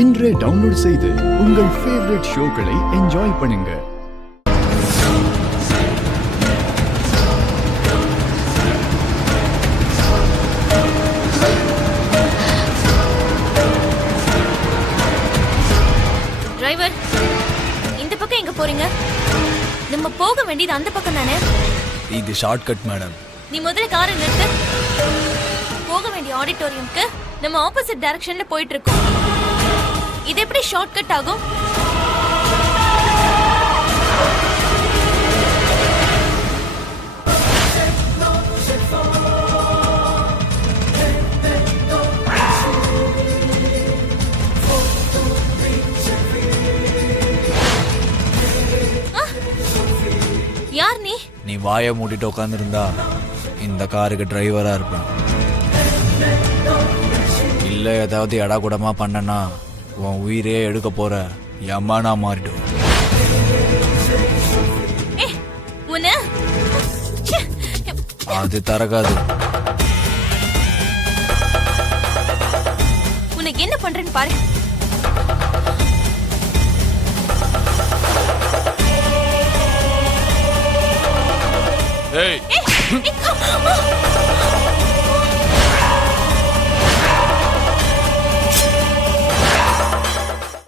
இன்றே டவுன்லோட் செய்து உங்கள் ஃபேவரட் ஷோக்களை என்ஜாய் பண்ணுங்க. டிரைவர், இந்த பக்கம் எங்க போறீங்க? நம்ம போக வேண்டியது அந்த பக்கம் தானே? இது ஷார்ட்கட் மேடம். நீ முதல்ல காரை நிறுத்து. போக வேண்டிய ஆடிட்டோரியம்க்கு நம்ம ஆப்போசிட் டைரக்ஷன்ல போயிட்டு இருக்கோம். இது எப்படி ஷார்ட்கட் ஆகும்? யார் நீ? நீ வாயை மூடிட்டு உட்காந்துருந்தா இந்த காருக்கு டிரைவரா இருப்பேன். இல்ல ஏதாவது எடா கூடமா பண்ணனா உன் உயிரே எடுக்க போற யம்மானா மாறிடும். அது தரகாது. உனக்கு என்ன பண்றேன்னு பாரு. ஏய்